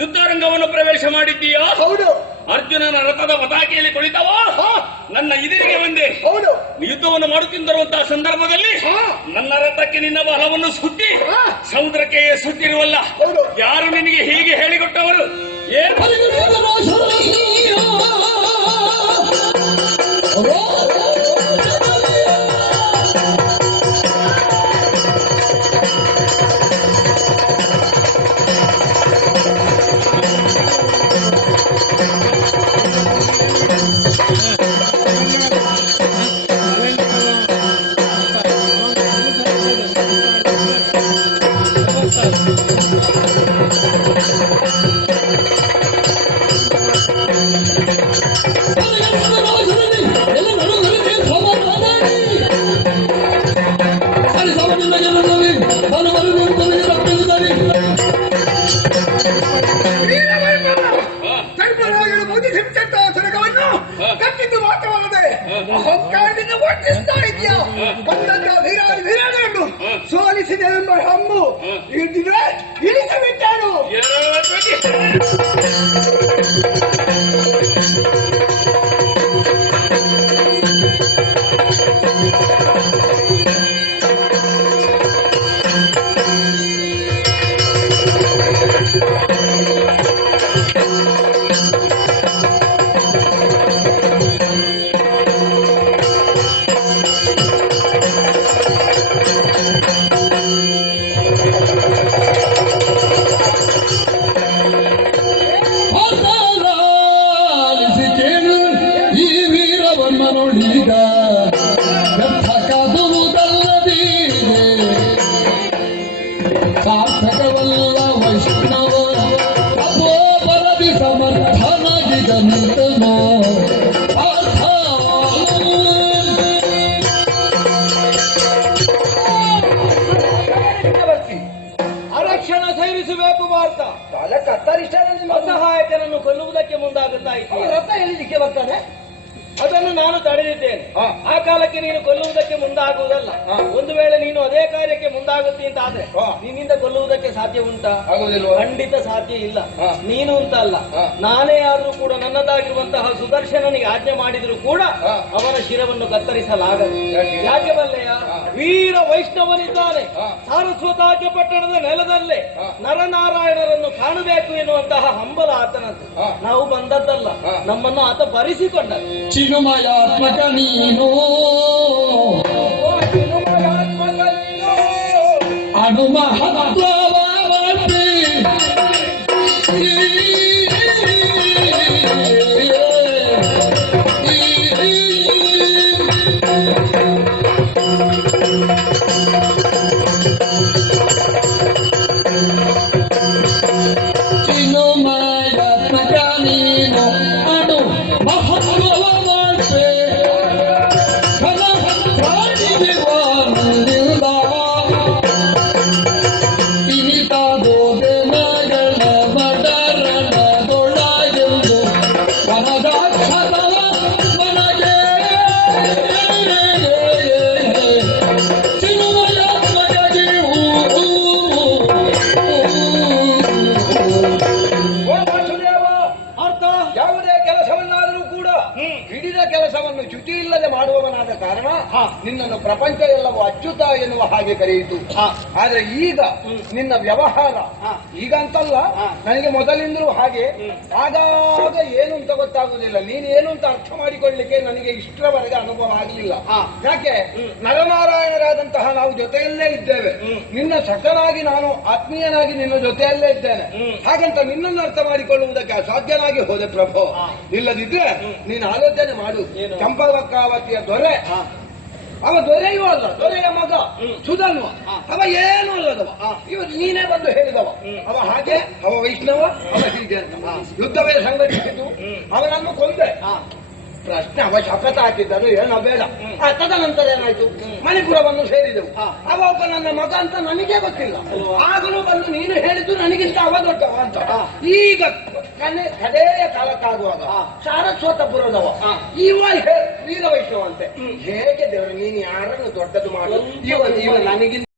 ಯುದ್ಧರಂಗವನ್ನು ಪ್ರವೇಶ ಮಾಡಿದ್ದೀಯಾ? ಹೌದು. ಅರ್ಜುನನ ರಥದ ಪತಾಕೆಯಲ್ಲಿ ಕುಳಿತವ ನನ್ನ ಎದುರಿಗೆ ಬಂದೆ. ಹೌದು. ಯುದ್ಧವನ್ನು ಮಾಡುತ್ತಿರುವಂತಹ ಸಂದರ್ಭದಲ್ಲಿ ನನ್ನ ರಥಕ್ಕೆ ನಿನ್ನ ಬಲವನ್ನು ಸುತ್ತಿ ಸಮುದ್ರಕ್ಕೆ ಸುತ್ತಿರುವಲ್ಲ. ಯಾರು ನಿನಗೆ ಹೀಗೆ ಹೇಳಿಕೊಟ್ಟವರು? ಕಟ್ಟಿದ್ದು ಮಾತ್ರವಲ್ಲದೆ ಅಹಂಕಾರದಿಂದ ವರ್ತಿಸ್ತಾ ಇದೆಯಾ? ವೀರನನ್ನು ಸೋಲಿಸಿದೆನೆಂಬ ಹಮ್ಮು ಇಳಿದಿದ್ರೆ ಇಳಿಸಬಿಟ್ಟನು. ಸಾರ್ಥಕವಲ್ಲ ವೈಷ್ಣವ ಅಪೋಪರದಿ ಸಮರ್ಥನಾಗಿದನಂತನೋ ಅರಕ್ಷಣ ಸೇರಿಸಬೇಕು ಭಾರತ. ಅಸಹಾಯಕನನ್ನು ಕೊಲ್ಲುವುದಕ್ಕೆ ಮುಂದಾಗುತ್ತಾ ಇತ್ತು. ರಥ ಎಲ್ಲಿಗೆ ಬರ್ತಾನೆ? ಅದನ್ನು ನಾನು ತಡೆದಿದ್ದೇನೆ. ಆ ಕಾಲಕ್ಕೆ ನೀನು ಕೊಲ್ಲುವುದಕ್ಕೆ ಮುಂದಾಗುವುದಲ್ಲ. ಒಂದು ವೇಳೆ ನೀನು ಅದೇ ಕಾರ್ಯಕ್ಕೆ ಮುಂದಾಗುತ್ತಿ ಅಂತ ಆದ್ರೆ ನಿನ್ನಿಂದ ಕೊಲ್ಲುವುದಕ್ಕೆ ಸಾಧ್ಯ ಉಂಟಾ? ಖಂಡಿತ ಸಾಧ್ಯ ಇಲ್ಲ. ನೀನು ಅಂತ ಅಲ್ಲ, ನಾನೇ ಆದ್ರೂ ಕೂಡ ನನ್ನದಾಗಿರುವಂತಹ ಸುದರ್ಶನನಿಗೆ ಆಜ್ಞೆ ಮಾಡಿದ್ರು ಕೂಡ ಅವನ ಶಿರವನ್ನು ಕತ್ತರಿಸಲಾಗದು. ಯಾಕೆ ಬಲ್ಲೆಯ? ವೀರ ವೈಷ್ಣವನಿದ್ದಾನೆ. ಸಾರಸ್ವತಾಜ್ಯ ಪಟ್ಟಣದ ನೆಲದಲ್ಲೇ ನರನಾರಾಯಣರನ್ನು ಕಾಣಬೇಕು ಎನ್ನುವಂತಹ ಹಂಬಲ ಆತನದ್ದು. ನಾವು ಬಂದದ್ದಲ್ಲ, ನಮ್ಮನ್ನು ಆತ ಬರಿಸಿಕೊಂಡ. ಚಿನ್ಮಯಾತ್ಮಕ ನೀನು ಅನುಮಹತ್ವವಾದಿ ಚಿನ್ಮಯಾತ್ಮಕ ನೀನು ಅನು ಮಹತ್ವ ಇನಿತಾ ಗೋದೆ ಮಗಳ ಮಡರಣ ನಿನ್ನನ್ನು ಪ್ರಪಂಚ ಎಲ್ಲವೂ ಅಚ್ಯುತ ಎನ್ನುವ ಹಾಗೆ ಕರೆಯಿತು. ಆದ್ರೆ ಈಗ ನಿನ್ನ ವ್ಯವಹಾರ ಈಗ ಅಂತಲ್ಲ, ನನಗೆ ಮೊದಲಿಂದಲೂ ಹಾಗೆ ಆಗಾಗ ಏನು ಅಂತ ಗೊತ್ತಾಗುವುದಿಲ್ಲ. ನೀನು ಏನು ಅಂತ ಅರ್ಥ ಮಾಡಿಕೊಳ್ಳಿಕ್ಕೆ ನನಗೆ ಇಷ್ಟರವರೆಗೆ ಅನುಭವ ಆಗಲಿಲ್ಲ. ಯಾಕೆ? ನರನಾರಾಯಣರಾದಂತಹ ನಾವು ಜೊತೆಯಲ್ಲೇ ಇದ್ದೇವೆ. ನಿನ್ನ ಸಖನಾಗಿ ನಾನು ಆತ್ಮೀಯನಾಗಿ ನಿನ್ನ ಜೊತೆಯಲ್ಲೇ ಇದ್ದೇನೆ. ಹಾಗಂತ ನಿನ್ನನ್ನು ಅರ್ಥ ಮಾಡಿಕೊಳ್ಳುವುದಕ್ಕೆ ಅಸಾಧ್ಯನಾಗಿ ಹೋದೆ ಪ್ರಭು. ಇಲ್ಲದಿದ್ರೆ ನೀನು ಆಲೋಚನೆ ಮಾಡು. ಚಂಪವಕ್ಕಾವತಿಯ ದೊರೆ, ಅವ ದೊರೆಯೂ ಅಲ್ಲ, ದೊರೆಯ ಮಗ ಸುಧನ್ವ, ಅವ ಏನೂ ಅಲ್ಲದವ. ಇವತ್ತು ನೀನೇ ಬಂದು ಹೇಳಿದವ ಅವ ಹಾಗೆ, ಅವ ವೈಷ್ಣವ, ಅವ ಹೀಗೆ ಯುದ್ಧವೇ ಸಂಘಟಿಸಿತು, ಅವನನ್ನು ಕೊಂದೆ. ಪ್ರಶ್ನೆ, ಅವ ಶಪಥ ಹಾಕಿದ್ದರು ಏನೋ ಬೇಡ. ತದನಂತರ ಏನಾಯ್ತು? ಮಣಿಪುರವನ್ನು ಸೇರಿದೆವು. ಅವ ಒಬ್ಬ ನನ್ನ ಮಗ ಅಂತ ನನಗೆ ಗೊತ್ತಿಲ್ಲ. ಆಗಲೂ ಬಂದು ನೀನು ಹೇಳಿದ್ದು ನನಗಿಂತ ಅವ ದೊಡ್ಡವ ಅಂತ. ಈಗ ಕಡೆಯ ಕಾಲಕ್ಕಾಗುವಾಗ ಸಾರಸ್ವತಪುರದವ ಇವ ವೀರ ವೈಷ್ಣವ ಅಂತೆ. ಹೇಗೆ ದೇವರು ನೀನು ಯಾರನ್ನು ದೊಡ್ಡದು ಮಾಡು? ಇವ ನನಗಿಂತ